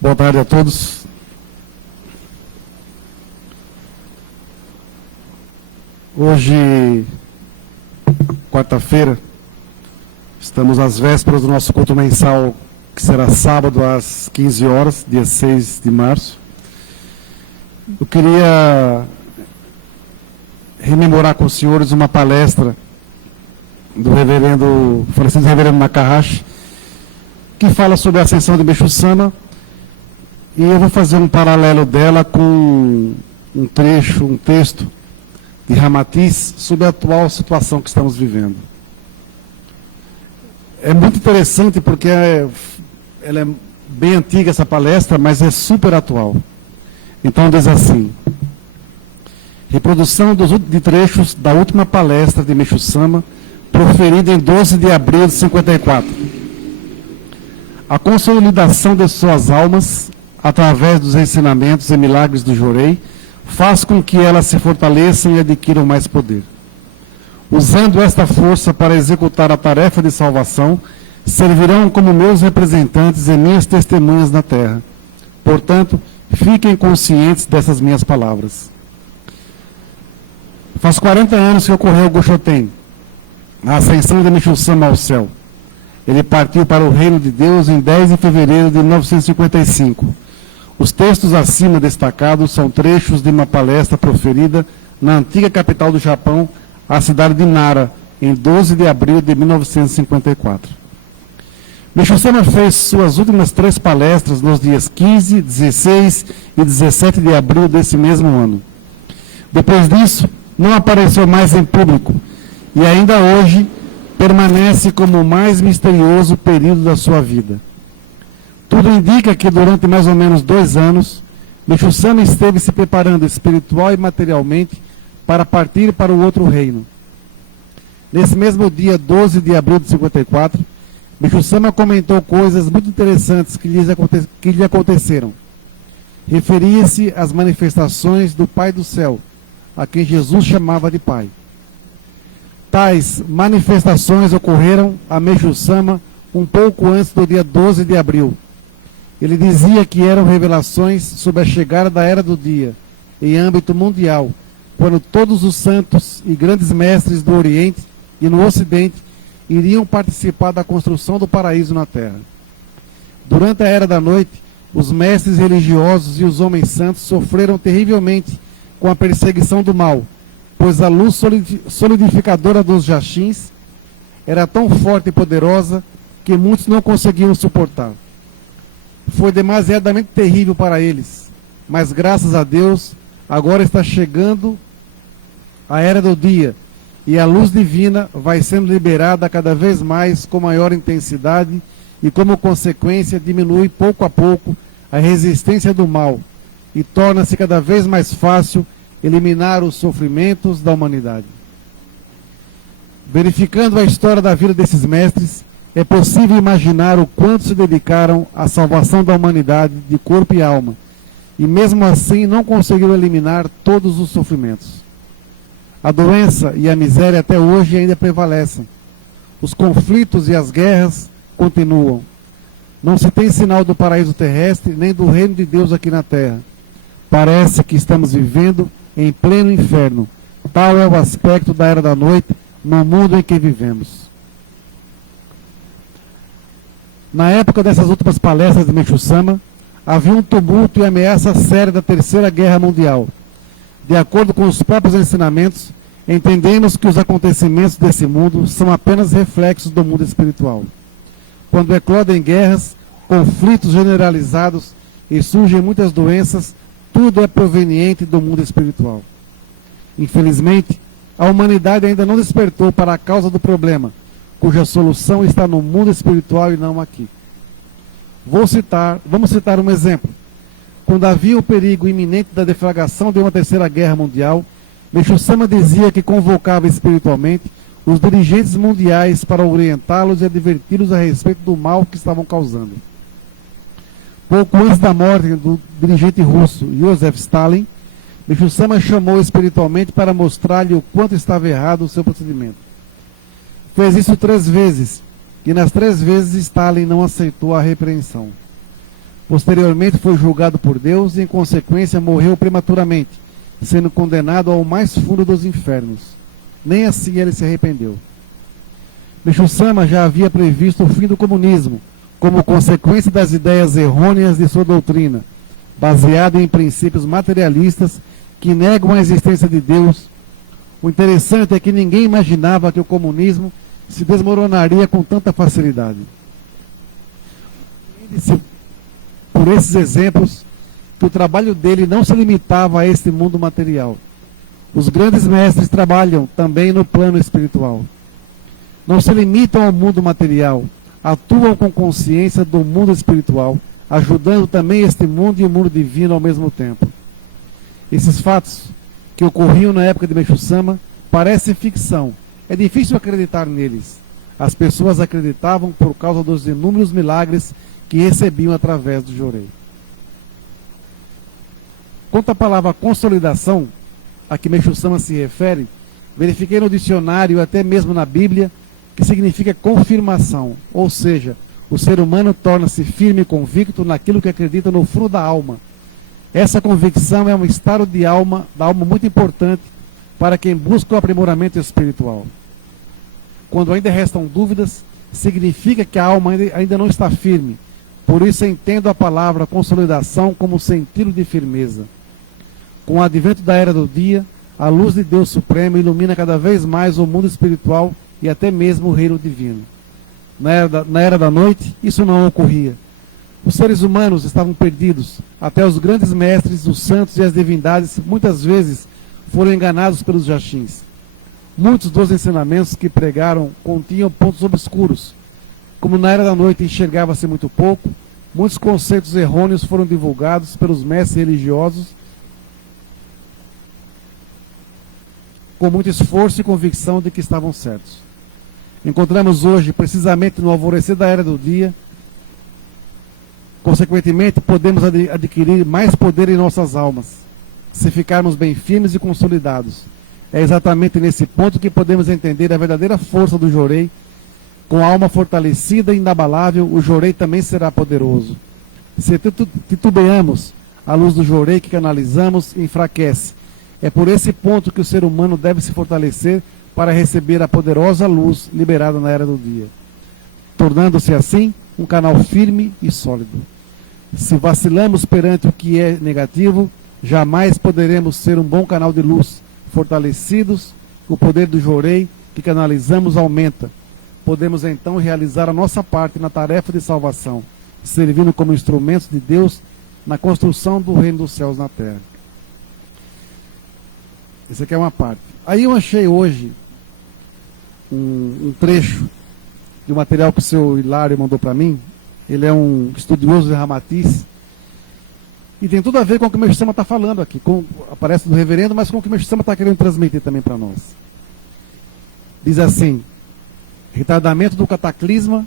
Boa tarde a todos. Hoje, quarta-feira, estamos às vésperas do nosso culto mensal, que será sábado às 15 horas, dia 6 de março. Eu queria rememorar com os senhores uma palestra do falecido reverendo Nakahashi, que fala sobre a ascensão de Meixo Sama, e eu vou fazer um paralelo dela com um texto de Ramatiz sobre a atual situação que estamos vivendo. É muito interessante porque ela é bem antiga essa palestra, mas é super atual. Então diz assim: reprodução de trechos da última palestra de Meixo Sama, proferida em 12 de abril de 54. A consolidação de suas almas, através dos ensinamentos e milagres do Jorei, faz com que elas se fortaleçam e adquiram mais poder. Usando esta força para executar a tarefa de salvação, servirão como meus representantes e minhas testemunhas na terra. Portanto, fiquem conscientes dessas minhas palavras. Faz 40 anos que ocorreu o Goshoten, a ascensão de Meixo Sama ao céu. Ele partiu para o reino de Deus em 10 de fevereiro de 1955. Os textos acima destacados são trechos de uma palestra proferida na antiga capital do Japão, a cidade de Nara, em 12 de abril de 1954. Meixo Sama fez suas últimas 3 palestras nos dias 15, 16 e 17 de abril desse mesmo ano. Depois disso, não apareceu mais em público e ainda hoje permanece como o mais misterioso período da sua vida. Tudo indica que durante mais ou menos 2 anos, Meixo Sama esteve se preparando espiritual e materialmente para partir para o outro reino. Nesse mesmo dia 12 de abril de 54, Meixo Sama comentou coisas muito interessantes que lhe aconteceram. Referia-se às manifestações do Pai do Céu, a quem Jesus chamava de Pai. Tais manifestações ocorreram a Meixo Sama um pouco antes do dia 12 de abril. Ele dizia que eram revelações sobre a chegada da Era do Dia, em âmbito mundial, quando todos os santos e grandes mestres do Oriente e no Ocidente iriam participar da construção do paraíso na Terra. Durante a Era da Noite, os mestres religiosos e os homens santos sofreram terrivelmente com a perseguição do mal, pois a luz solidificadora dos jachins era tão forte e poderosa que muitos não conseguiam suportar. Foi demasiadamente terrível para eles, mas graças a Deus, agora está chegando a Era do Dia, e a luz divina vai sendo liberada cada vez mais com maior intensidade e, como consequência, diminui pouco a pouco a resistência do mal e torna-se cada vez mais fácil eliminar os sofrimentos da humanidade. Verificando a história da vida desses mestres, é possível imaginar o quanto se dedicaram à salvação da humanidade de corpo e alma, e mesmo assim não conseguiram eliminar todos os sofrimentos. A doença e a miséria até hoje ainda prevalecem. Os conflitos e as guerras continuam. Não se tem sinal do paraíso terrestre, nem do reino de Deus aqui na terra. Parece que estamos vivendo em pleno inferno. Tal é o aspecto da Era da Noite no mundo em que vivemos. Na época dessas últimas palestras de Meixo Sama, havia um tumulto e ameaça séria da Terceira Guerra Mundial. De acordo com os próprios ensinamentos, entendemos que os acontecimentos desse mundo são apenas reflexos do mundo espiritual. Quando eclodem guerras, conflitos generalizados e surgem muitas doenças, tudo é proveniente do mundo espiritual. Infelizmente, a humanidade ainda não despertou para a causa do problema, cuja solução está no mundo espiritual e não aqui. Vamos citar um exemplo. Quando havia o perigo iminente da deflagração de uma terceira guerra mundial, Meixo Sama dizia que convocava espiritualmente os dirigentes mundiais para orientá-los e adverti-los a respeito do mal que estavam causando. Pouco antes da morte do dirigente russo Joseph Stalin, Meixo Sama chamou espiritualmente para mostrar-lhe o quanto estava errado o seu procedimento. Fez isso 3 vezes, e nas 3 vezes Stalin não aceitou a repreensão. Posteriormente foi julgado por Deus e, em consequência, morreu prematuramente, sendo condenado ao mais fundo dos infernos. Nem assim ele se arrependeu. Meixo Sama já havia previsto o fim do comunismo, como consequência das ideias errôneas de sua doutrina, baseada em princípios materialistas que negam a existência de Deus. O interessante é que ninguém imaginava que o comunismo se desmoronaria com tanta facilidade. Por esses exemplos, que o trabalho dele não se limitava a este mundo material. Os grandes mestres trabalham também no plano espiritual. Não se limitam ao mundo material, atuam com consciência do mundo espiritual, ajudando também este mundo e o mundo divino ao mesmo tempo. Esses fatos que ocorriam na época de Meixo Sama parecem ficção. É difícil acreditar neles. As pessoas acreditavam por causa dos inúmeros milagres que recebiam através do Jorei. Quanto à palavra consolidação, a que Meixo Sama se refere, verifiquei no dicionário, até mesmo na Bíblia, que significa confirmação, ou seja, o ser humano torna-se firme e convicto naquilo que acredita no fundo da alma. Essa convicção é um estado da alma muito importante para quem busca o aprimoramento espiritual. Quando ainda restam dúvidas, significa que a alma ainda não está firme. Por isso entendo a palavra consolidação como sentido de firmeza. Com o advento da Era do Dia, a luz de Deus Supremo ilumina cada vez mais o mundo espiritual e até mesmo o reino divino. Na Era da Noite, isso não ocorria. Os seres humanos estavam perdidos. Até os grandes mestres, os santos e as divindades, muitas vezes, foram enganados pelos jachins. Muitos dos ensinamentos que pregaram continham pontos obscuros. Como na Era da Noite enxergava-se muito pouco, muitos conceitos errôneos foram divulgados pelos mestres religiosos com muito esforço e convicção de que estavam certos. Encontramos hoje, precisamente no alvorecer da Era do Dia, consequentemente, podemos adquirir mais poder em nossas almas, se ficarmos bem firmes e consolidados. É exatamente nesse ponto que podemos entender a verdadeira força do Jorei. Com a alma fortalecida e inabalável, o Jorei também será poderoso. Se titubeamos, a luz do jorei que canalizamos enfraquece. É por esse ponto que o ser humano deve se fortalecer para receber a poderosa luz liberada na era do dia, tornando-se assim um canal firme e sólido. Se vacilamos perante o que é negativo, jamais poderemos ser um bom canal de luz. Fortalecidos, o poder do jorei que canalizamos aumenta. Podemos então realizar a nossa parte na tarefa de salvação, servindo como instrumentos de Deus na construção do reino dos céus na terra. Isso aqui é uma parte. Aí eu achei hoje um trecho de um material que o seu Hilário mandou para mim. Ele é um estudioso de Ramatiz. E tem tudo a ver com o que o Meixo Sama está falando aqui. Aparece do reverendo, mas com o que o Meixo Sama está querendo transmitir também para nós. Diz assim: retardamento do cataclismo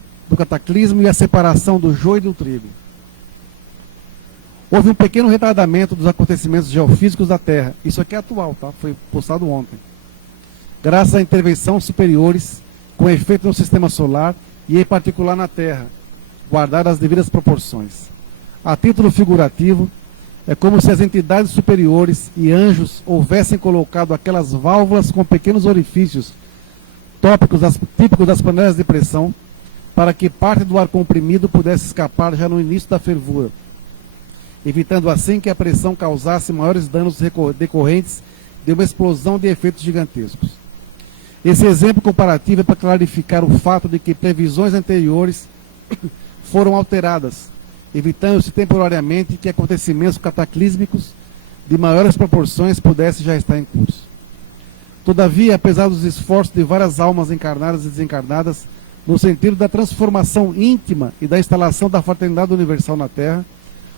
e a separação do joio do trigo. Houve um pequeno retardamento dos acontecimentos geofísicos da Terra. Isso aqui é atual, tá? Foi postado ontem. Graças a intervenções superiores, com efeito no sistema solar e em particular na Terra, guardadas as devidas proporções. A título figurativo, é como se as entidades superiores e anjos houvessem colocado aquelas válvulas com pequenos orifícios típicos das panelas de pressão, para que parte do ar comprimido pudesse escapar já no início da fervura, evitando assim que a pressão causasse maiores danos decorrentes de uma explosão de efeitos gigantescos. Esse exemplo comparativo é para clarificar o fato de que previsões anteriores foram alteradas, evitando-se temporariamente que acontecimentos cataclísmicos de maiores proporções pudessem já estar em curso. Todavia, apesar dos esforços de várias almas encarnadas e desencarnadas, no sentido da transformação íntima e da instalação da fraternidade universal na Terra,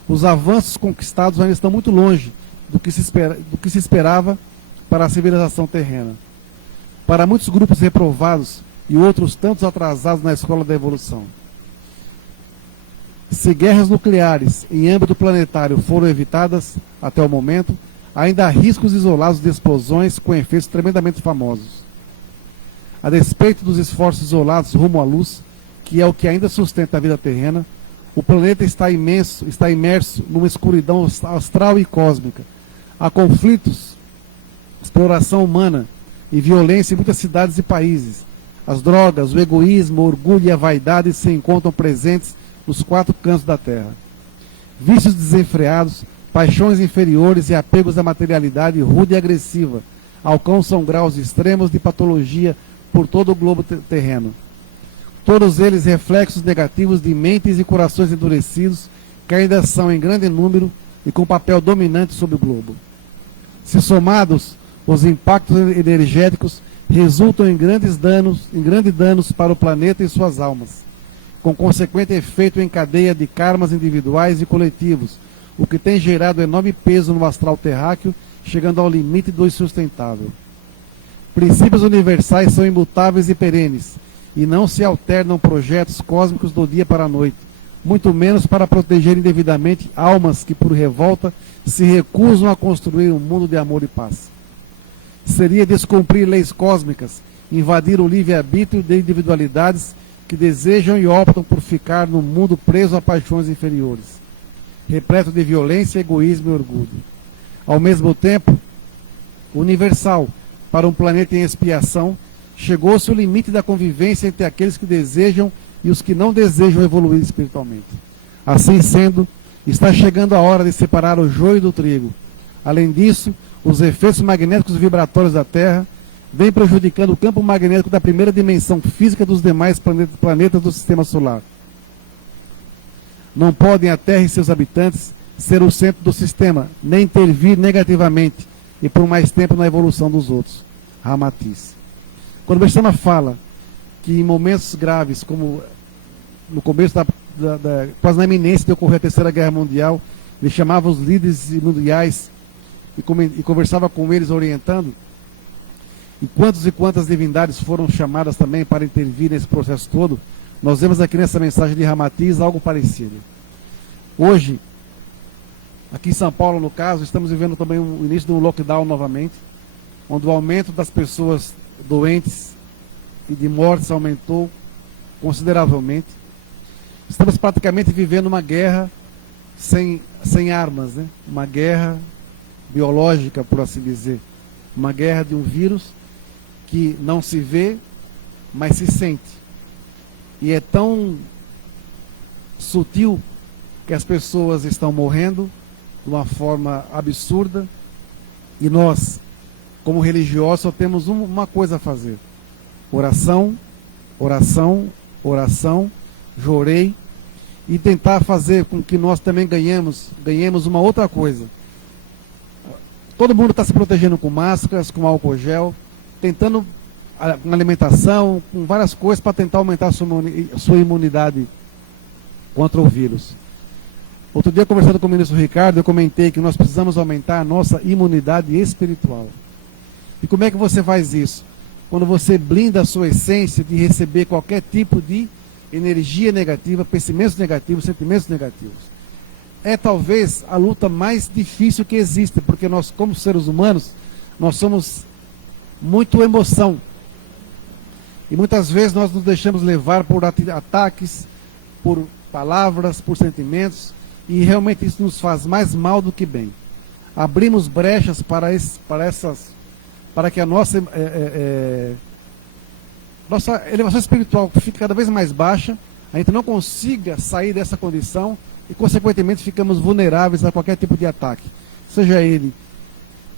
os avanços conquistados ainda estão muito longe do que se esperava para a civilização terrena. Para muitos grupos reprovados e outros tantos atrasados na escola da evolução. Se guerras nucleares em âmbito planetário foram evitadas até o momento, ainda há riscos isolados de explosões com efeitos tremendamente famosos. A despeito dos esforços isolados rumo à luz, que é o que ainda sustenta a vida terrena, o planeta está imerso numa escuridão astral e cósmica. Há conflitos, exploração humana e violência em muitas cidades e países. As drogas, o egoísmo, o orgulho e a vaidade se encontram presentes nos quatro cantos da Terra. Vícios desenfreados, paixões inferiores e apegos à materialidade rude e agressiva alcançam graus extremos de patologia por todo o globo terreno. Todos eles reflexos negativos de mentes e corações endurecidos que ainda são em grande número e com papel dominante sobre o globo. Se somados, os impactos energéticos resultam em grandes danos para o planeta e suas almas, com consequente efeito em cadeia de karmas individuais e coletivos, o que tem gerado enorme peso no astral terráqueo, chegando ao limite do insustentável. Princípios universais são imutáveis e perenes, e não se alternam projetos cósmicos do dia para a noite, muito menos para proteger indevidamente almas que, por revolta, se recusam a construir um mundo de amor e paz. Seria descumprir leis cósmicas, invadir o livre-arbítrio de individualidades que desejam e optam por ficar no mundo preso a paixões inferiores, repleto de violência, egoísmo e orgulho. Ao mesmo tempo, universal, para um planeta em expiação, chegou-se o limite da convivência entre aqueles que desejam e os que não desejam evoluir espiritualmente. Assim sendo, está chegando a hora de separar o joio do trigo. Além disso, os efeitos magnéticos vibratórios da Terra vêm prejudicando o campo magnético da primeira dimensão física dos demais planetas do Sistema Solar. Não podem a Terra e seus habitantes ser o centro do sistema, nem intervir negativamente e por mais tempo na evolução dos outros. Ramatiz. Quando o Meixo Sama fala que em momentos graves, como no começo quase na iminência de ocorrer a Terceira Guerra Mundial, ele chamava os líderes mundiais e conversava com eles orientando, e quantas divindades foram chamadas também para intervir nesse processo todo, nós vemos aqui nessa mensagem de Ramatiz algo parecido. Hoje, aqui em São Paulo, no caso, estamos vivendo também o início de um lockdown novamente, onde o aumento das pessoas doentes e de mortes aumentou consideravelmente. Estamos praticamente vivendo uma guerra sem armas, né? Uma guerra biológica, por assim dizer. Uma guerra de um vírus que não se vê, mas se sente. E é tão sutil que as pessoas estão morrendo de uma forma absurda e nós, como religiosos, só temos uma coisa a fazer: oração, oração, oração, jorei, e tentar fazer com que nós também ganhemos uma outra coisa. Todo mundo está se protegendo com máscaras, com álcool gel, tentando com alimentação, com várias coisas para tentar aumentar a sua imunidade contra o vírus. Outro dia, conversando com o ministro Ricardo, eu comentei que nós precisamos aumentar a nossa imunidade espiritual. E como é que você faz isso? Quando você blinda a sua essência de receber qualquer tipo de energia negativa, pensamentos negativos, sentimentos negativos. É talvez a luta mais difícil que existe, porque nós, como seres humanos, nós somos muito emoção. E muitas vezes nós nos deixamos levar por ataques, por palavras, por sentimentos, e realmente isso nos faz mais mal do que bem. Abrimos brechas para que a nossa elevação espiritual fique cada vez mais baixa, a gente não consiga sair dessa condição e, consequentemente, ficamos vulneráveis a qualquer tipo de ataque, seja ele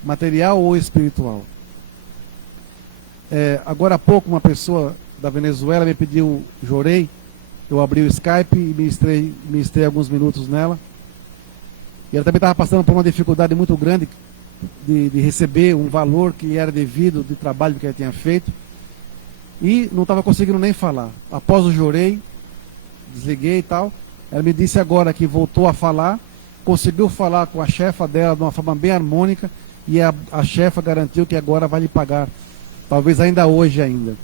material ou espiritual. Agora há pouco, uma pessoa da Venezuela me pediu jorei. Eu abri o Skype e ministrei alguns minutos nela. E ela também estava passando por uma dificuldade muito grande de receber um valor que era devido do trabalho que ela tinha feito. E não estava conseguindo nem falar. Após o jorei, desliguei e tal, ela me disse agora que voltou a falar, conseguiu falar com a chefa dela de uma forma bem harmônica, e a chefa garantiu que agora vai lhe pagar, talvez ainda hoje ainda.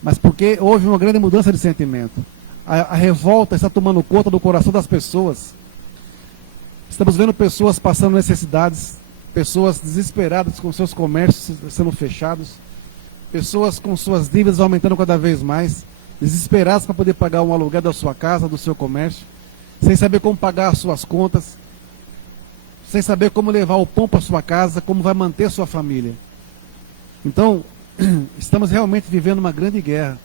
Mas porque houve uma grande mudança de sentimento. A revolta está tomando conta do coração das pessoas. Estamos vendo pessoas passando necessidades, pessoas desesperadas com seus comércios sendo fechados, pessoas com suas dívidas aumentando cada vez mais, desesperadas para poder pagar um aluguel da sua casa, do seu comércio, sem saber como pagar as suas contas, sem saber como levar o pão para sua casa, como vai manter sua família. Então, estamos realmente vivendo uma grande guerra.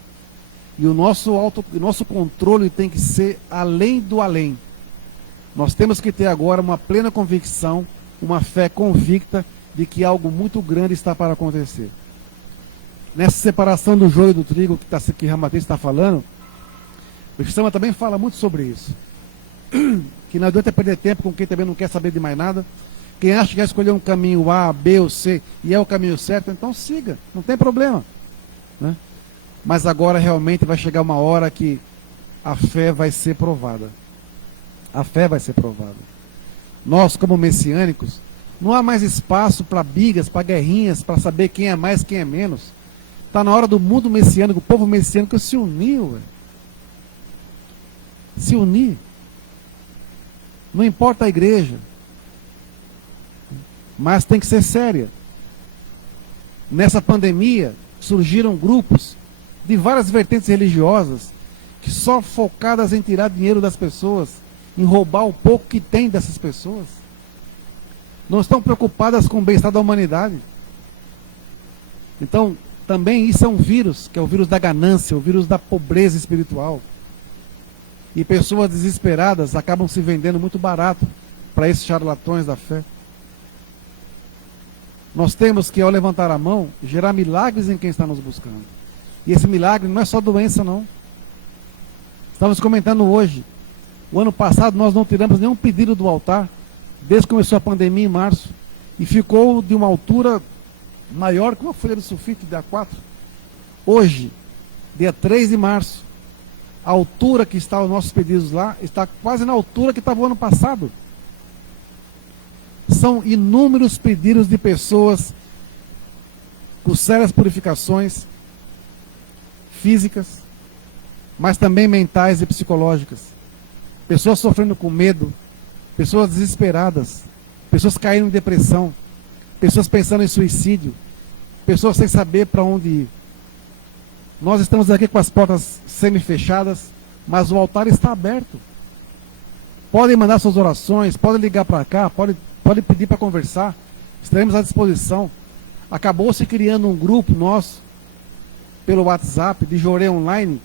E o nosso controle tem que ser além do além. Nós temos que ter agora uma plena convicção, uma fé convicta de que algo muito grande está para acontecer. Nessa separação do joio e do trigo que Ramatiz está falando, o Krishna também fala muito sobre isso. Que não adianta perder tempo com quem também não quer saber de mais nada. Quem acha que vai escolher um caminho A, B ou C e é o caminho certo, então siga, não tem problema, né? Mas agora realmente vai chegar uma hora que a fé vai ser provada. A fé vai ser provada. Nós, como messiânicos, não há mais espaço para brigas, para guerrinhas, para saber quem é mais, quem é menos. Está na hora do mundo messiânico, o povo messiânico se unir, ué. Se unir. Não importa a igreja, mas tem que ser séria. Nessa pandemia, surgiram grupos de várias vertentes religiosas que só focadas em tirar dinheiro das pessoas, em roubar o pouco que tem dessas pessoas. Não estão preocupadas com o bem-estar da humanidade. Então, também isso é um vírus, que é o vírus da ganância, o vírus da pobreza espiritual. E pessoas desesperadas acabam se vendendo muito barato para esses charlatões da fé. Nós temos que, ao levantar a mão, gerar milagres em quem está nos buscando. E esse milagre não é só doença, não. Estamos comentando hoje. O ano passado nós não tiramos nenhum pedido do altar, desde que começou a pandemia em março. E ficou de uma altura maior que uma folha de sulfite de A4. Hoje, dia 3 de março, a altura que estão os nossos pedidos lá está quase na altura que estava o ano passado. São inúmeros pedidos de pessoas com sérias purificações físicas, mas também mentais e psicológicas. Pessoas sofrendo com medo, pessoas desesperadas, pessoas caindo em depressão, pessoas pensando em suicídio, pessoas sem saber para onde ir. Nós estamos aqui com as portas semi-fechadas, mas o altar está aberto. Podem mandar suas orações, podem ligar para cá, podem pedir para conversar. Estaremos à disposição. Acabou se criando um grupo nosso, pelo WhatsApp, de Jorei Online,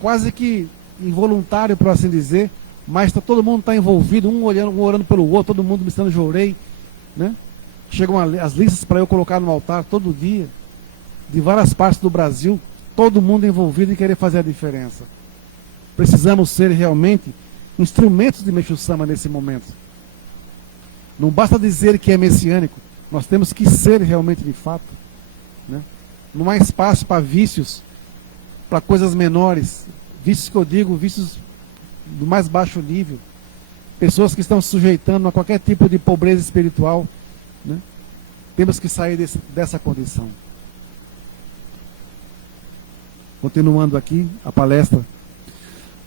quase que involuntário, por assim dizer, mas todo mundo está envolvido, um orando pelo outro, todo mundo ministrando Jorei, né? Chegam as listas para eu colocar no altar todo dia, de várias partes do Brasil, todo mundo envolvido em querer fazer a diferença. Precisamos ser realmente instrumentos de Meixo Sama nesse momento. Não basta dizer que é messiânico, nós temos que ser realmente de fato, né? Não há espaço para vícios, para coisas menores, vícios que eu digo, vícios do mais baixo nível, pessoas que estão se sujeitando a qualquer tipo de pobreza espiritual, né? Temos que sair dessa condição. Continuando aqui a palestra.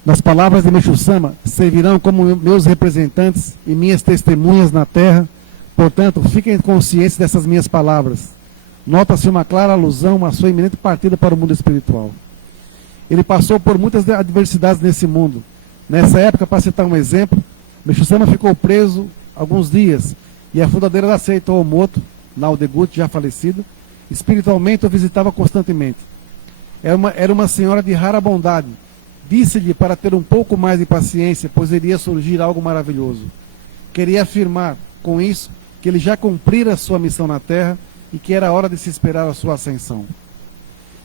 Nas palavras de Meixo Sama, servirão como meus representantes e minhas testemunhas na terra. Portanto, fiquem conscientes dessas minhas palavras. Nota-se uma clara alusão à sua iminente partida para o mundo espiritual. Ele passou por muitas adversidades nesse mundo. Nessa época, para citar um exemplo, Meixo Sama ficou preso alguns dias e a fundadeira da seita Omoto, Nau Degut, já falecida, espiritualmente o visitava constantemente. Era uma senhora de rara bondade. Disse-lhe para ter um pouco mais de paciência, pois iria surgir algo maravilhoso. Queria afirmar, com isso, que ele já cumprira a sua missão na Terra e que era hora de se esperar a sua ascensão.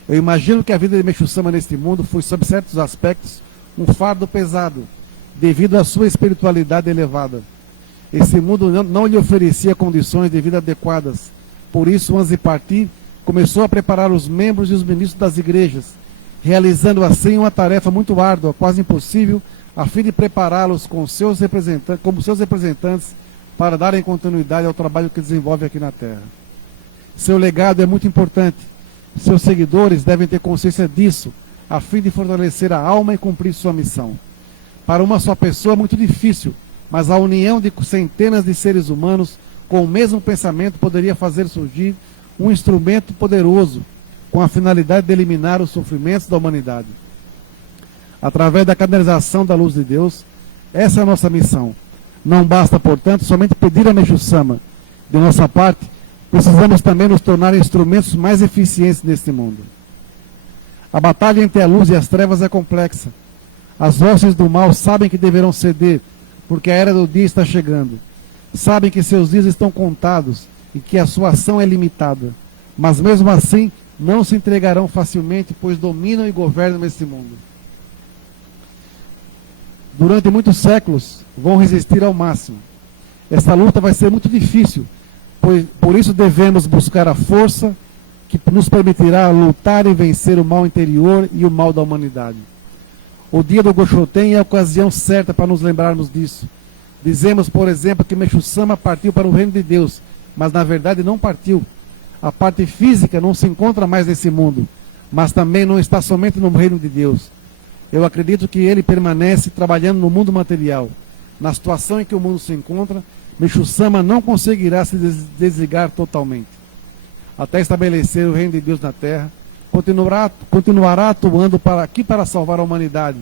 Eu imagino que a vida de Meixo Sama neste mundo foi, sob certos aspectos, um fardo pesado, devido à sua espiritualidade elevada. Esse mundo não lhe oferecia condições de vida adequadas. Por isso, antes de partir, começou a preparar os membros e os ministros das igrejas, realizando assim uma tarefa muito árdua, quase impossível, a fim de prepará-los como seus representantes para darem continuidade ao trabalho que desenvolve aqui na Terra. Seu legado é muito importante. Seus seguidores devem ter consciência disso, a fim de fortalecer a alma e cumprir sua missão. Para uma só pessoa é muito difícil, mas a união de centenas de seres humanos com o mesmo pensamento poderia fazer surgir um instrumento poderoso, com a finalidade de eliminar os sofrimentos da humanidade. Através da canalização da luz de Deus, essa é a nossa missão. Não basta, portanto, somente pedir a Meixo Sama. De nossa parte, precisamos também nos tornar instrumentos mais eficientes neste mundo. A batalha entre a luz e as trevas é complexa. As hostes do mal sabem que deverão ceder, porque a era do dia está chegando. Sabem que seus dias estão contados e que a sua ação é limitada. Mas mesmo assim, não se entregarão facilmente, pois dominam e governam esse mundo. Durante muitos séculos, vão resistir ao máximo. Essa luta vai ser muito difícil, pois por isso devemos buscar a força que nos permitirá lutar e vencer o mal interior e o mal da humanidade. O dia do Goshoten é a ocasião certa para nos lembrarmos disso. Dizemos, por exemplo, que Meixo Sama partiu para o reino de Deus, mas na verdade não partiu. A parte física não se encontra mais nesse mundo, mas também não está somente no reino de Deus. Eu acredito que ele permanece trabalhando no mundo material. Na situação em que o mundo se encontra, Meixo Sama não conseguirá se desligar totalmente. Até estabelecer o reino de Deus na Terra, continuará atuando para salvar a humanidade,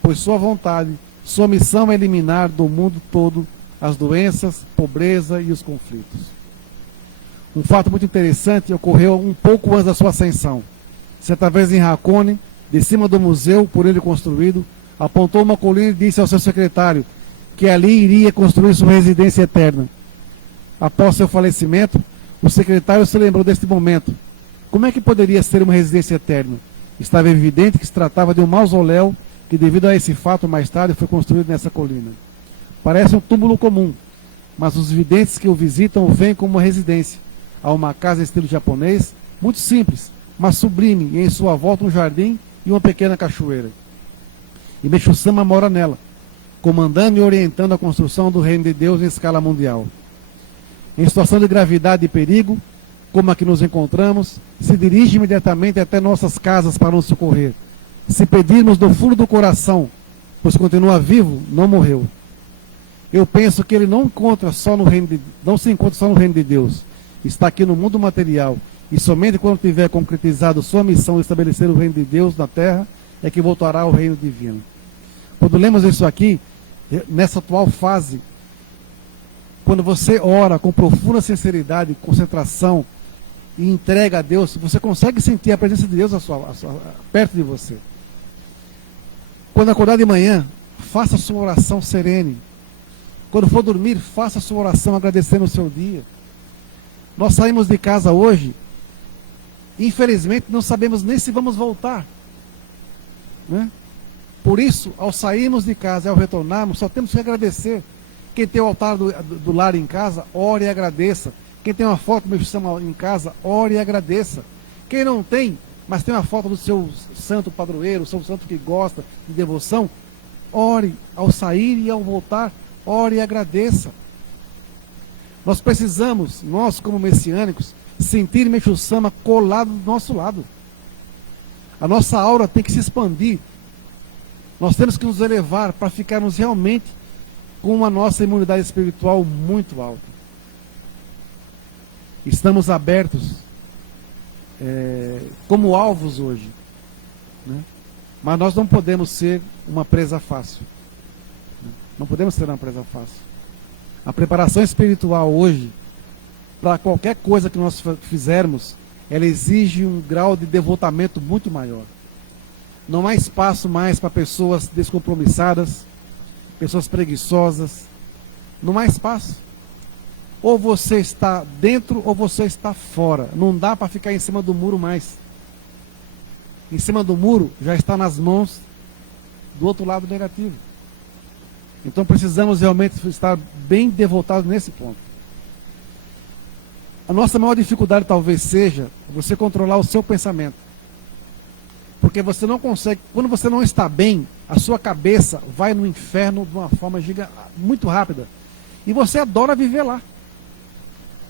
pois sua vontade, sua missão é eliminar do mundo todo as doenças, pobreza e os conflitos. Um fato muito interessante ocorreu um pouco antes da sua ascensão. Certa vez em Hakone, de cima do museu por ele construído, apontou uma colina e disse ao seu secretário que ali iria construir sua residência eterna. Após seu falecimento, o secretário se lembrou deste momento. Como é que poderia ser uma residência eterna? Estava evidente que se tratava de um mausoléu que, devido a esse fato, mais tarde foi construído nessa colina. Parece um túmulo comum, mas os videntes que o visitam o veem como uma residência. Há uma casa em estilo japonês, muito simples, mas sublime, e em sua volta um jardim e uma pequena cachoeira. E Meixo Sama mora nela, comandando e orientando a construção do reino de Deus em escala mundial. Em situação de gravidade e perigo, como a que nos encontramos, se dirige imediatamente até nossas casas para nos socorrer. Se pedirmos do fundo do coração, pois continua vivo, não morreu. Eu penso que ele não se encontra só no reino de Deus. Está aqui no mundo material, e somente quando tiver concretizado sua missão de estabelecer o reino de Deus na terra, é que voltará ao reino divino. Quando lemos isso aqui, nessa atual fase, quando você ora com profunda sinceridade, concentração e entrega a Deus, você consegue sentir a presença de Deus perto de você. Quando acordar de manhã, faça a sua oração serene. Quando for dormir, faça a sua oração agradecendo o seu dia. Nós saímos de casa hoje, infelizmente não sabemos nem se vamos voltar, né? Por isso, ao sairmos de casa, ao retornarmos, só temos que agradecer. Quem tem o altar do lar em casa, ore e agradeça. Quem tem uma foto do meu santo em casa, ore e agradeça. Quem não tem, mas tem uma foto do seu santo padroeiro, o seu santo que gosta de devoção, ore ao sair e ao voltar, ore e agradeça. Nós precisamos, nós como messiânicos, sentir Meixo Sama colado do nosso lado. A nossa aura tem que se expandir. Nós temos que nos elevar para ficarmos realmente com a nossa imunidade espiritual muito alta. Estamos abertos como alvos hoje, né? Mas nós não podemos ser uma presa fácil. Não podemos ser uma presa fácil. A preparação espiritual hoje, para qualquer coisa que nós fizermos, ela exige um grau de devotamento muito maior. Não há espaço mais para pessoas descompromissadas, pessoas preguiçosas. Não há espaço. Ou você está dentro ou você está fora. Não dá para ficar em cima do muro mais. Em cima do muro já está nas mãos do outro lado negativo. Então precisamos realmente estar bem devotados nesse ponto. A nossa maior dificuldade talvez seja você controlar o seu pensamento. Porque você não consegue, quando você não está bem, a sua cabeça vai no inferno de uma forma muito rápida. E você adora viver lá.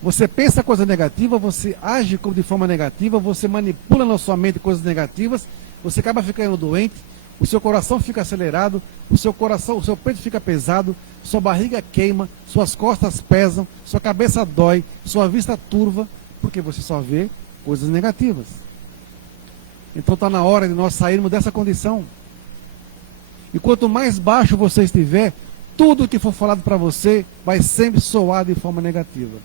Você pensa coisa negativa, você age de forma negativa, você manipula na sua mente coisas negativas, você acaba ficando doente, o seu coração fica acelerado, o seu peito fica pesado, sua barriga queima, suas costas pesam, sua cabeça dói, sua vista turva, porque você só vê coisas negativas. Então está na hora de nós sairmos dessa condição. E quanto mais baixo você estiver, tudo que for falado para você vai sempre soar de forma negativa.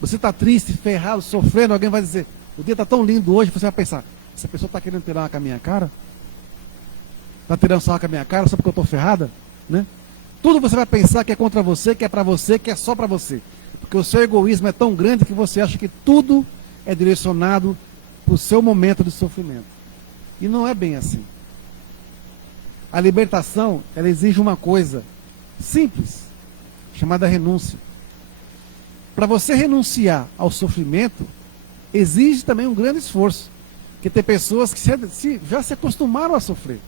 Você está triste, ferrado, sofrendo, alguém vai dizer, o dia está tão lindo hoje, você vai pensar, essa pessoa está querendo tirar uma com a minha cara? Está tirando só com a minha cara só porque eu estou ferrada? Né? Tudo você vai pensar que é contra você, que é para você, que é só para você. Porque o seu egoísmo é tão grande que você acha que tudo é direcionado para o seu momento de sofrimento. E não é bem assim. A libertação, ela exige uma coisa simples, chamada renúncia. Para você renunciar ao sofrimento, exige também um grande esforço. Porque tem pessoas que já se acostumaram a sofrer.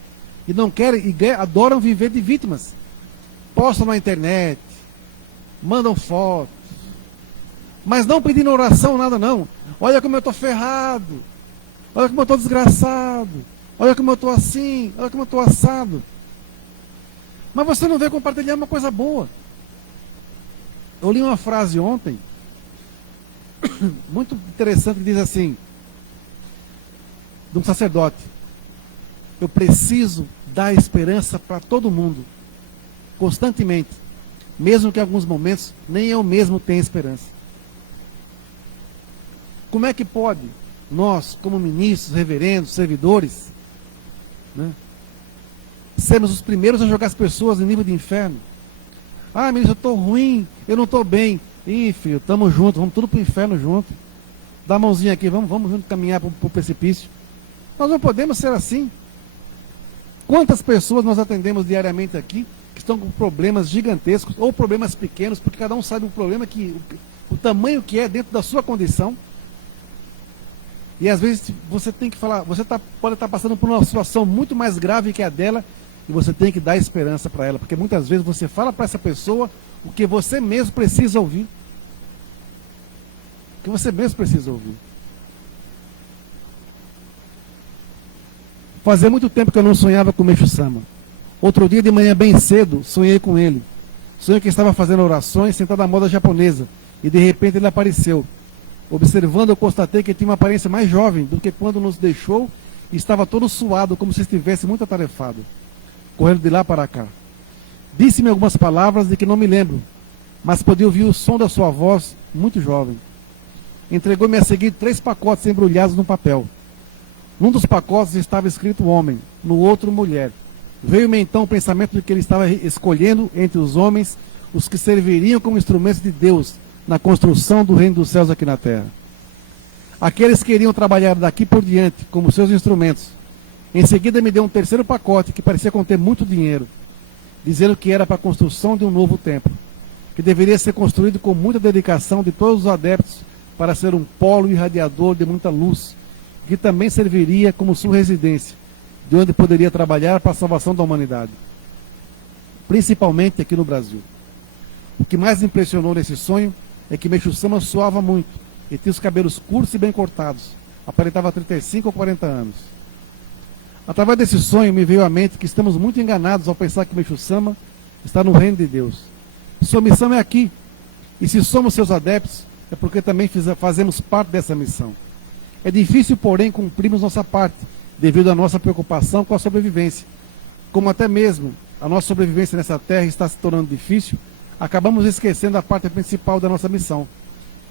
E não querem, e adoram viver de vítimas. Postam na internet, mandam fotos, mas não pedindo oração, nada não. Olha como eu estou ferrado, olha como eu estou desgraçado, olha como eu estou assim, olha como eu estou assado. Mas você não veio compartilhar uma coisa boa. Eu li uma frase ontem, muito interessante, que diz assim, de um sacerdote: eu preciso dar esperança para todo mundo, constantemente, mesmo que em alguns momentos nem eu mesmo tenha esperança. Como é que pode nós, como ministros, reverendos, servidores, né, sermos os primeiros a jogar as pessoas em nível de inferno? Ah, ministro, eu estou ruim, eu não estou bem. Ih, filho, estamos juntos, vamos tudo para o inferno junto. Dá a mãozinha aqui, vamos junto caminhar para o precipício. Nós não podemos ser assim. Quantas pessoas nós atendemos diariamente aqui que estão com problemas gigantescos ou problemas pequenos, porque cada um sabe o problema, o tamanho que é dentro da sua condição. E às vezes você tem que falar, pode estar passando por uma situação muito mais grave que a dela, e você tem que dar esperança para ela, porque muitas vezes você fala para essa pessoa o que você mesmo precisa ouvir. O que você mesmo precisa ouvir. Fazia muito tempo que eu não sonhava com o Meixo Sama. Outro dia de manhã bem cedo, sonhei com ele. Sonhei que estava fazendo orações sentado à moda japonesa, e de repente ele apareceu. Observando, eu constatei que ele tinha uma aparência mais jovem do que quando nos deixou, e estava todo suado, como se estivesse muito atarefado, correndo de lá para cá. Disse-me algumas palavras de que não me lembro, mas podia ouvir o som da sua voz muito jovem. Entregou-me a seguir 3 pacotes embrulhados num papel. Num dos pacotes estava escrito homem, no outro mulher. Veio-me então o pensamento de que ele estava escolhendo entre os homens os que serviriam como instrumentos de Deus na construção do reino dos céus aqui na terra. Aqueles que iriam trabalhar daqui por diante como seus instrumentos. Em seguida me deu um terceiro pacote que parecia conter muito dinheiro, dizendo que era para a construção de um novo templo, que deveria ser construído com muita dedicação de todos os adeptos para ser um polo irradiador de muita luz, que também serviria como sua residência, de onde poderia trabalhar para a salvação da humanidade, principalmente aqui no Brasil. O que mais me impressionou nesse sonho é que Meixo Sama suava muito e tinha os cabelos curtos e bem cortados, aparentava 35 ou 40 anos. Através desse sonho me veio à mente que estamos muito enganados ao pensar que Meixo Sama está no reino de Deus. Sua missão é aqui, e se somos seus adeptos, é porque também fazemos parte dessa missão. É difícil, porém, cumprirmos nossa parte, devido à nossa preocupação com a sobrevivência. Como até mesmo a nossa sobrevivência nessa terra está se tornando difícil, acabamos esquecendo a parte principal da nossa missão.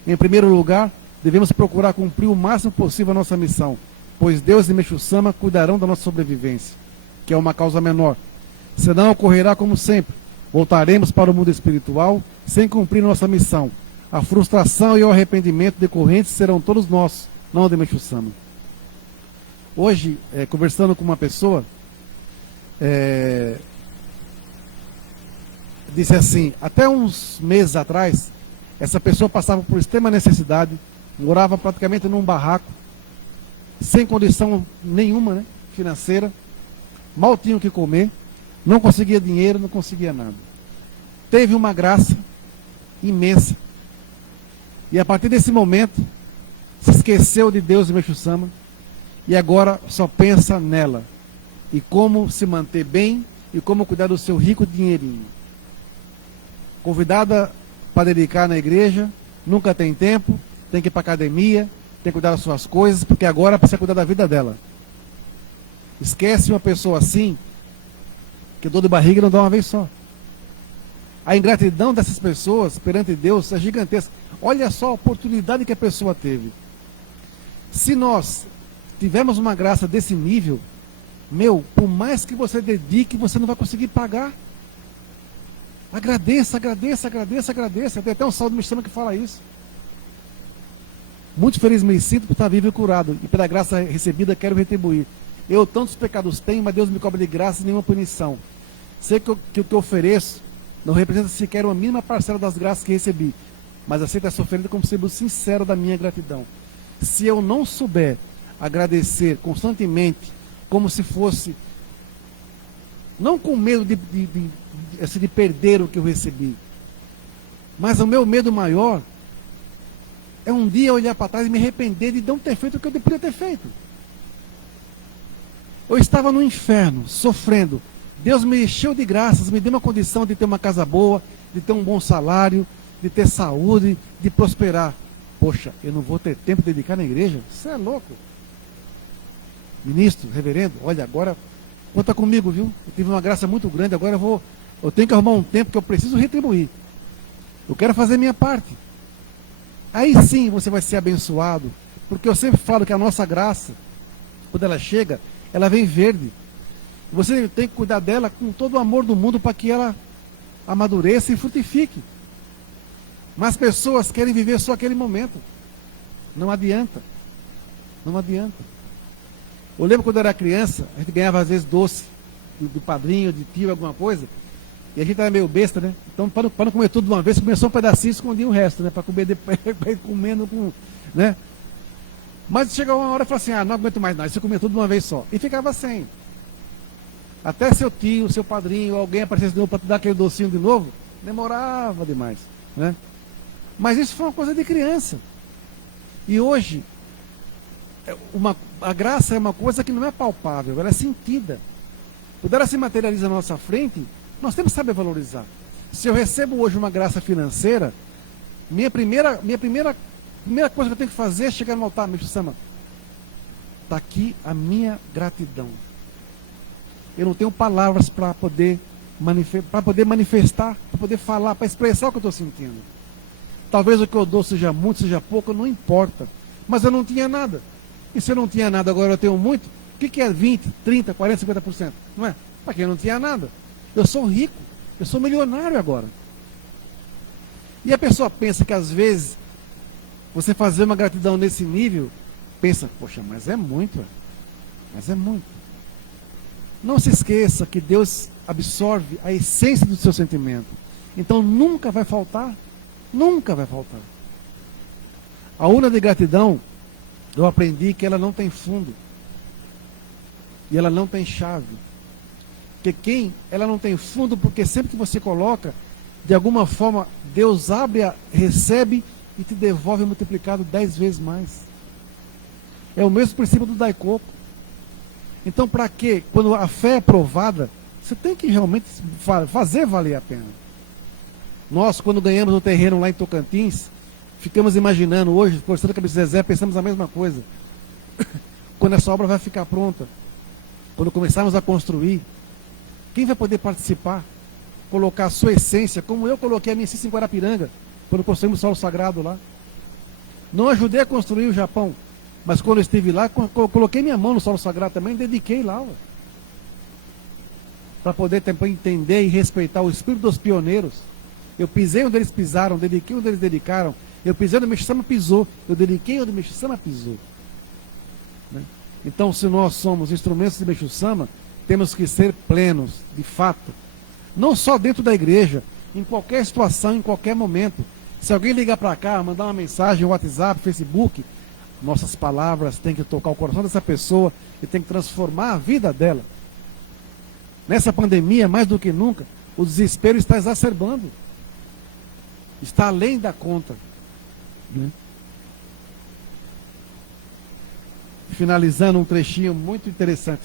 Em primeiro lugar, devemos procurar cumprir o máximo possível a nossa missão, pois Deus e Meixo Sama cuidarão da nossa sobrevivência, que é uma causa menor. Senão ocorrerá como sempre, voltaremos para o mundo espiritual sem cumprir nossa missão. A frustração e o arrependimento decorrentes serão todos nossos, não de Meixo Sama. Hoje, conversando com uma pessoa, disse assim, até uns meses atrás, essa pessoa passava por extrema necessidade, morava praticamente num barraco, sem condição nenhuma, né, financeira, mal tinha o que comer, não conseguia dinheiro, não conseguia nada. Teve uma graça imensa. E a partir desse momento, se esqueceu de Deus e Meixo Sama, e agora só pensa nela, e como se manter bem, e como cuidar do seu rico dinheirinho. Convidada para dedicar na igreja, nunca tem tempo, tem que ir para a academia, tem que cuidar das suas coisas, porque agora precisa cuidar da vida dela. Esquece uma pessoa assim, que dor de barriga não dá uma vez só. A ingratidão dessas pessoas perante Deus é gigantesca. Olha só a oportunidade que a pessoa teve. Se nós tivermos uma graça desse nível, por mais que você dedique, você não vai conseguir pagar. Agradeça, agradeça, agradeça, agradeça. Tem até um salmo mexicano que fala isso. Muito feliz me sinto por estar vivo e curado, e pela graça recebida quero retribuir. Eu tantos pecados tenho, mas Deus me cobra de graça e nenhuma punição. Sei que o que eu ofereço não representa sequer uma mínima parcela das graças que recebi, mas aceito essa oferta como sendo sincero da minha gratidão. Se eu não souber agradecer constantemente, como se fosse, não com medo de perder o que eu recebi, mas o meu medo maior é um dia olhar para trás e me arrepender de não ter feito o que eu podia ter feito. Eu estava no inferno, sofrendo. Deus me encheu de graças, me deu uma condição de ter uma casa boa, de ter um bom salário, de ter saúde, de prosperar. Poxa, eu não vou ter tempo de dedicar na igreja? Você é louco. Ministro, reverendo, olha, agora conta comigo, viu? Eu tive uma graça muito grande, agora eu tenho que arrumar um tempo que eu preciso retribuir. Eu quero fazer minha parte. Aí sim você vai ser abençoado, porque eu sempre falo que a nossa graça, quando ela chega, ela vem verde. Você tem que cuidar dela com todo o amor do mundo para que ela amadureça e frutifique. Mas pessoas querem viver só aquele momento. Não adianta. Não adianta. Eu lembro quando eu era criança, a gente ganhava às vezes doce do padrinho, de tio, alguma coisa, e a gente era meio besta, né? Então, para não comer tudo de uma vez, começou um pedacinho e escondia o resto, né? Para comer depois, comendo com, né? Mas chegou uma hora e falou assim, não aguento mais nada, você comia tudo de uma vez só. E ficava sem. Até seu tio, seu padrinho, alguém aparecesse de novo para te dar aquele docinho de novo, demorava demais, né? Mas isso foi uma coisa de criança. E hoje, a graça é uma coisa que não é palpável, ela é sentida. Quando ela se materializa na nossa frente, nós temos que saber valorizar. Se eu recebo hoje uma graça financeira, minha primeira coisa que eu tenho que fazer é chegar no altar, Meixo Sama, está aqui a minha gratidão. Eu não tenho palavras para poder para poder manifestar, para poder falar, para expressar o que eu estou sentindo. Talvez o que eu dou seja muito, seja pouco, não importa. Mas eu não tinha nada. E se eu não tinha nada, agora eu tenho muito, o que é 20, 30, 40, 50%? Não é? Para quem não tinha nada. Eu sou rico, eu sou milionário agora. E a pessoa pensa que às vezes você fazer uma gratidão nesse nível, pensa, poxa, mas é muito, mas é muito. Não se esqueça que Deus absorve a essência do seu sentimento. Então nunca vai faltar, nunca vai faltar. A urna de gratidão, eu aprendi que ela não tem fundo. E ela não tem chave. Porque ela não tem fundo, porque sempre que você coloca, de alguma forma, Deus abre, recebe e te devolve multiplicado 10 vezes mais. É o mesmo princípio do Daikoku. Então, para quê? Quando a fé é provada, você tem que realmente fazer valer a pena. Nós, quando ganhamos um terreno lá em Tocantins, ficamos imaginando hoje, forçando a cabeça de Zezé, pensamos a mesma coisa. Quando essa obra vai ficar pronta, quando começarmos a construir, quem vai poder participar? Colocar a sua essência, como eu coloquei a minha essência em Guarapiranga, quando construímos o solo sagrado lá. Não ajudei a construir o Japão, mas quando eu estive lá, coloquei minha mão no solo sagrado também, dediquei lá. Para poder também entender e respeitar o espírito dos pioneiros. Eu pisei onde eles pisaram, dediquei onde eles dedicaram. Eu pisei onde o Meixo-sama pisou, eu dediquei onde o Meixo-sama pisou. Né? Então, se nós somos instrumentos de Meixo-sama, temos que ser plenos, de fato. Não só dentro da igreja, em qualquer situação, em qualquer momento. Se alguém ligar para cá, mandar uma mensagem, WhatsApp, Facebook, nossas palavras têm que tocar o coração dessa pessoa e tem que transformar a vida dela. Nessa pandemia, mais do que nunca, o desespero está exacerbando. Está além da conta. Né? Finalizando um trechinho muito interessante.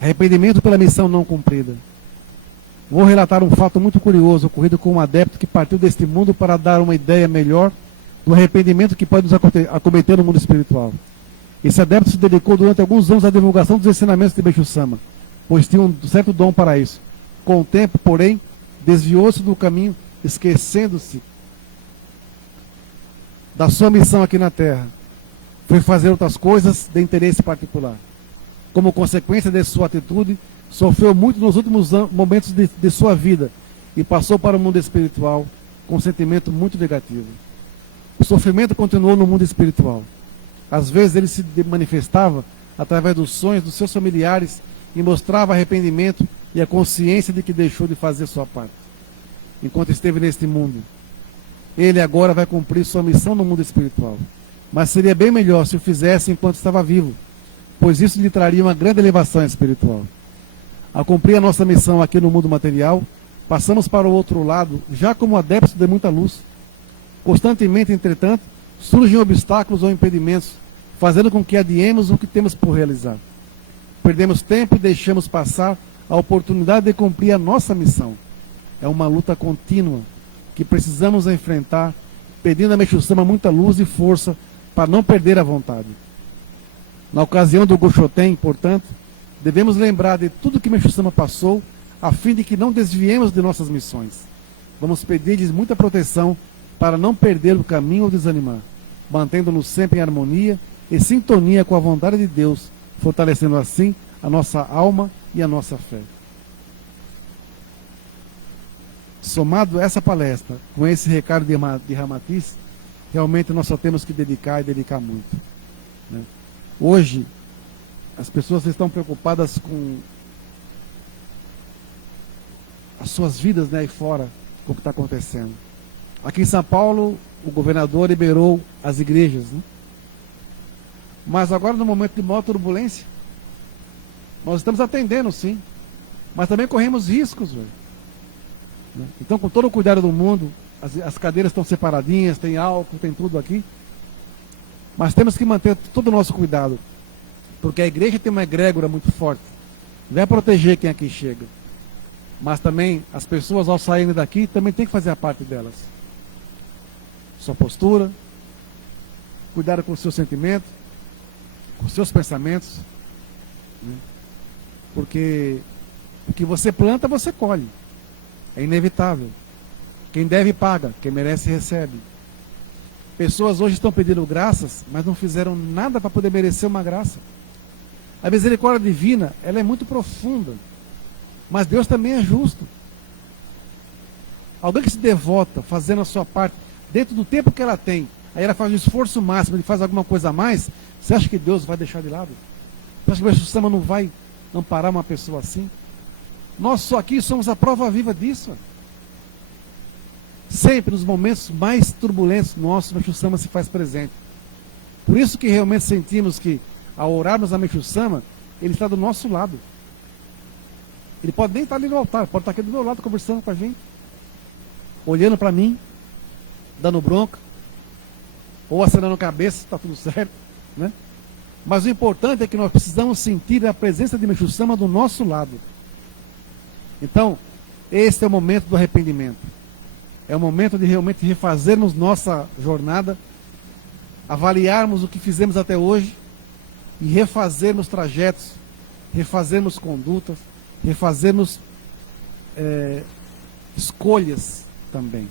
Arrependimento pela missão não cumprida. Vou relatar um fato muito curioso ocorrido com um adepto que partiu deste mundo para dar uma ideia melhor do arrependimento que pode nos acometer no mundo espiritual. Esse adepto se dedicou durante alguns anos à divulgação dos ensinamentos de Meixo-sama, pois tinha um certo dom para isso. Com o tempo, porém, desviou-se do caminho, esquecendo-se da sua missão aqui na Terra. Foi fazer outras coisas de interesse particular. Como consequência de sua atitude, sofreu muito nos últimos momentos de sua vida e passou para o mundo espiritual com um sentimento muito negativo. O sofrimento continuou no mundo espiritual. Às vezes ele se manifestava através dos sonhos dos seus familiares e mostrava arrependimento e a consciência de que deixou de fazer sua parte. Enquanto esteve neste mundo, ele agora vai cumprir sua missão no mundo espiritual. Mas seria bem melhor se o fizesse enquanto estava vivo, pois isso lhe traria uma grande elevação espiritual. Ao cumprir a nossa missão aqui no mundo material, passamos para o outro lado, já como adeptos de muita luz. Constantemente, entretanto, surgem obstáculos ou impedimentos, fazendo com que adiemos o que temos por realizar. Perdemos tempo e deixamos passar a oportunidade de cumprir a nossa missão. É uma luta contínua que precisamos enfrentar, pedindo a Meixo-sama muita luz e força para não perder a vontade. Na ocasião do Goshoten, portanto, devemos lembrar de tudo que Meixo-sama passou, a fim de que não desviemos de nossas missões. Vamos pedir-lhes muita proteção para não perder o caminho ou desanimar, mantendo-nos sempre em harmonia e sintonia com a vontade de Deus, fortalecendo assim a nossa alma e a nossa fé. Somado essa palestra, com esse recado de Ramatiz, realmente nós só temos que dedicar e dedicar muito. Né? Hoje, as pessoas estão preocupadas com as suas vidas, né, aí fora, com o que está acontecendo. Aqui em São Paulo, o governador liberou as igrejas. Né? Mas agora, no momento de maior turbulência, nós estamos atendendo, sim. Mas também corremos riscos, velho. Né? Então, com todo o cuidado do mundo, as cadeiras estão separadinhas, tem álcool, tem tudo aqui. Mas temos que manter todo o nosso cuidado. Porque a igreja tem uma egrégora muito forte. Vai proteger quem aqui chega. Mas também, as pessoas ao saírem daqui, também tem que fazer a parte delas. Sua postura, cuidar com o seu sentimento, com os seus pensamentos. Né? Porque O que você planta, você colhe. É inevitável. Quem deve, paga. Quem merece, recebe. Pessoas hoje estão pedindo graças, mas não fizeram nada para poder merecer uma graça. A misericórdia divina, ela é muito profunda. Mas Deus também é justo. Alguém que se devota, fazendo a sua parte, dentro do tempo que ela tem, aí ela faz um esforço máximo, ele faz alguma coisa a mais, você acha que Deus vai deixar de lado? Você acha que o Meixo Sama não vai amparar uma pessoa assim? Nós só aqui somos a prova viva disso. Sempre nos momentos mais turbulentos nossos, o Meixo Sama se faz presente. Por isso que realmente sentimos que, ao orarmos a Meixo Sama, ele está do nosso lado. Ele pode nem estar ali no altar, pode estar aqui do meu lado conversando com a gente, olhando para mim, dando bronca, ou acenando a cabeça, está tudo certo, né? Mas o importante é que nós precisamos sentir a presença de Meixo Sama do nosso lado. Então, este é o momento do arrependimento. É o momento de realmente refazermos nossa jornada, avaliarmos o que fizemos até hoje e refazermos trajetos, refazermos condutas, refazermos escolhas também.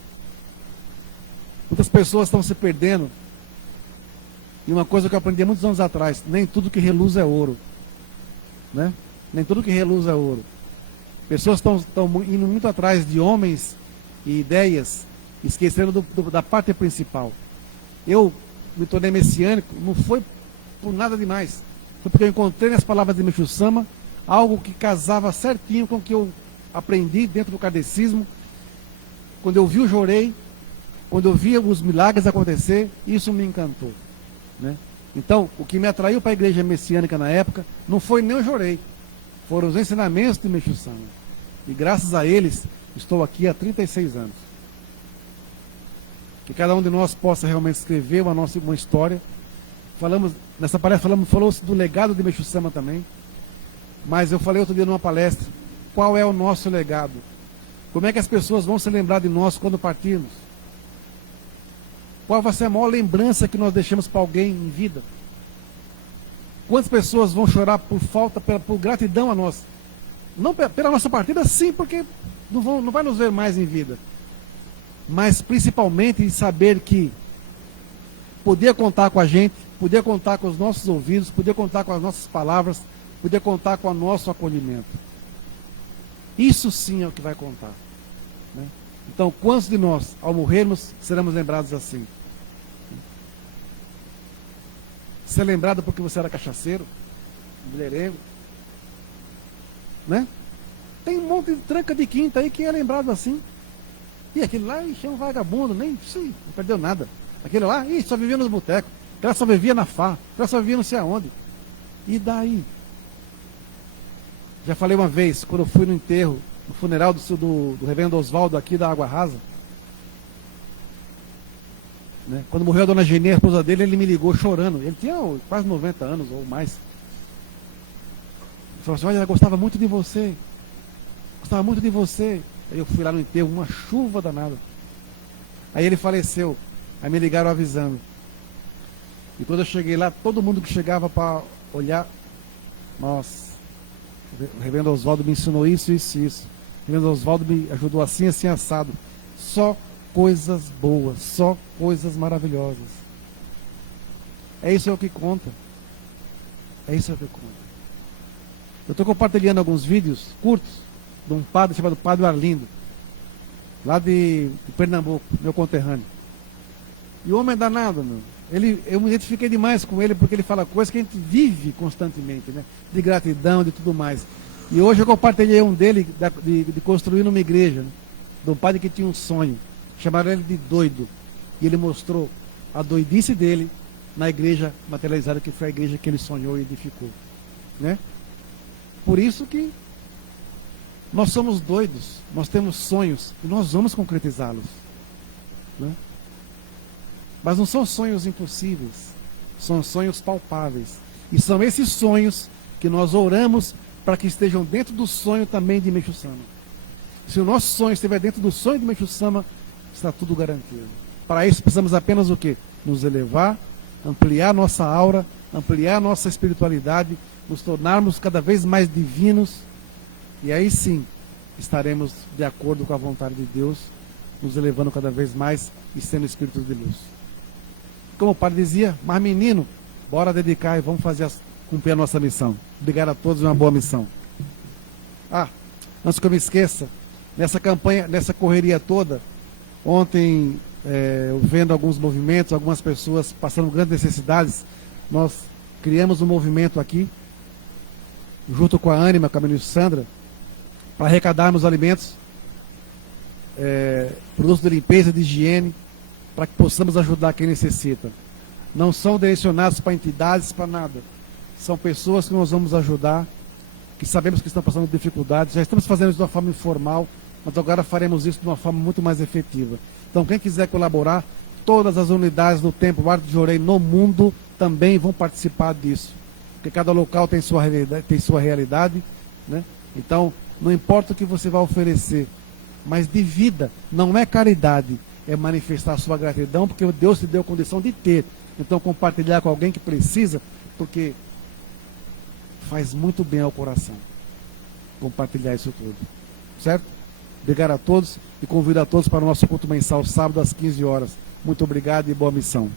Muitas pessoas estão se perdendo. E uma coisa que eu aprendi há muitos anos atrás: nem tudo que reluz é ouro, né? Nem tudo que reluz é ouro. Pessoas estão indo muito atrás de homens e ideias, esquecendo da parte principal. Eu me tornei messiânico, não foi por nada demais. Foi porque eu encontrei nas palavras de Meixo Sama algo que casava certinho com o que eu aprendi dentro do kardecismo. Quando eu vi o Jorei, quando eu via os milagres acontecer, isso me encantou, né? Então, o que me atraiu para a igreja messiânica na época não foi nem o Jorei, foram os ensinamentos de Meixo Sama. E graças a eles, estou aqui há 36 anos. Que cada um de nós possa realmente escrever uma história. Nessa palestra falou-se do legado de Meixo Sama também. Mas eu falei outro dia numa palestra, qual é o nosso legado? Como é que as pessoas vão se lembrar de nós quando partirmos? Qual vai ser a maior lembrança que nós deixamos para alguém em vida? Quantas pessoas vão chorar por falta, por gratidão a nós? Não pela nossa partida, sim, porque não vai nos ver mais em vida. Mas principalmente em saber que podia contar com a gente, podia contar com os nossos ouvidos, podia contar com as nossas palavras, podia contar com o nosso acolhimento. Isso sim é o que vai contar, né? Então, quantos de nós, ao morrermos, seremos lembrados assim? Ser lembrado porque você era cachaceiro, mulherengo, né? Tem um monte de tranca de quinta aí que é lembrado assim. E aquele lá, ixi, é um vagabundo, nem sim, não perdeu nada. Aquele lá, ixi, só vivia nos botecos. Aquela só vivia na farra, aquela só vivia não sei aonde. E daí? Já falei uma vez, quando eu fui no enterro, no funeral do reverendo Oswaldo aqui da Água Rasa, né? Quando morreu a dona Genia, a esposa dele, ele me ligou chorando. Ele tinha quase 90 anos ou mais. Ele falou assim: olha, ela gostava muito de você. Gostava muito de você. Aí eu fui lá no enterro, uma chuva danada. Aí ele faleceu. Aí me ligaram avisando. E quando eu cheguei lá, todo mundo que chegava para olhar, nossa, o reverendo Oswaldo me ensinou isso, isso, isso. O reverendo Oswaldo me ajudou assim, assim, assado. Só coisas boas, só coisas maravilhosas. É isso o que conta. É isso o que conta. Eu estou compartilhando alguns vídeos curtos de um padre chamado Padre Arlindo, lá de Pernambuco, meu conterrâneo. E o homem é danado, meu. Eu me identifiquei demais com ele porque ele fala coisas que a gente vive constantemente, né? De gratidão, de tudo mais. E hoje eu compartilhei um dele de construir uma igreja, né? De um padre que tinha um sonho. Chamaram ele de doido. E ele mostrou a doidice dele na igreja materializada, que foi a igreja que ele sonhou e edificou, né? Por isso que nós somos doidos, nós temos sonhos e nós vamos concretizá-los, né? Mas não são sonhos impossíveis, são sonhos palpáveis. E são esses sonhos que nós oramos para que estejam dentro do sonho também de Meixo Sama. Se o nosso sonho estiver dentro do sonho de Meixo Sama, está tudo garantido. Para isso precisamos apenas o quê? Nos elevar, ampliar nossa aura, ampliar nossa espiritualidade, nos tornarmos cada vez mais divinos, E aí sim, estaremos de acordo com a vontade de Deus, nos elevando cada vez mais e sendo espíritos de luz. Como o padre dizia, mas menino, bora dedicar e vamos cumprir a nossa missão. Obrigado a todos e uma boa missão. Antes que eu me esqueça, nessa campanha, nessa correria toda, ontem, eu vendo alguns movimentos, algumas pessoas passando grandes necessidades, nós criamos um movimento aqui, junto com a Ânima, com a Ministra Sandra, para arrecadarmos alimentos, produtos de limpeza, de higiene, para que possamos ajudar quem necessita. Não são direcionados para entidades, para nada. São pessoas que nós vamos ajudar, que sabemos que estão passando dificuldades. Já estamos fazendo isso de uma forma informal, mas agora faremos isso de uma forma muito mais efetiva. Então, quem quiser colaborar, todas as unidades do Templo Arco de Jorei no mundo também vão participar disso. Porque cada local tem sua realidade, né? Então, não importa o que você vai oferecer, mas de vida, não é caridade, é manifestar a sua gratidão, porque Deus te deu a condição de ter. Então, compartilhar com alguém que precisa, porque faz muito bem ao coração compartilhar isso tudo. Certo? Obrigado a todos e convido a todos para o nosso culto mensal, sábado às 15 horas. Muito obrigado e boa missão.